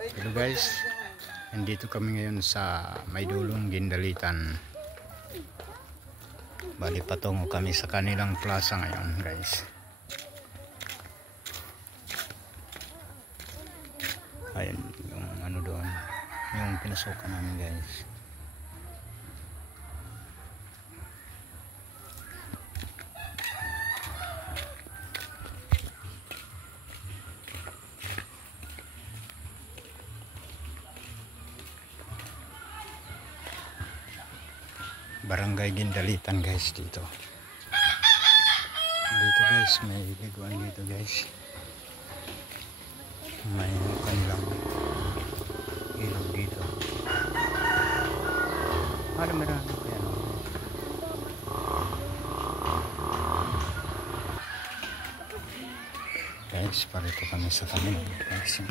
Hello guys, nandito kami ngayon sa Maydulong, Gindalitan. Bali patungo kami sa kanilang plaza ngayon guys. Ayun yung ano doon, yung pinasukan namin guys. Barangay Gindalitan guys dito. Dito guys, may liguan dito guys. May kanilang ilog dito. Marami kaya no. Guys, parito kami sa kanila guys.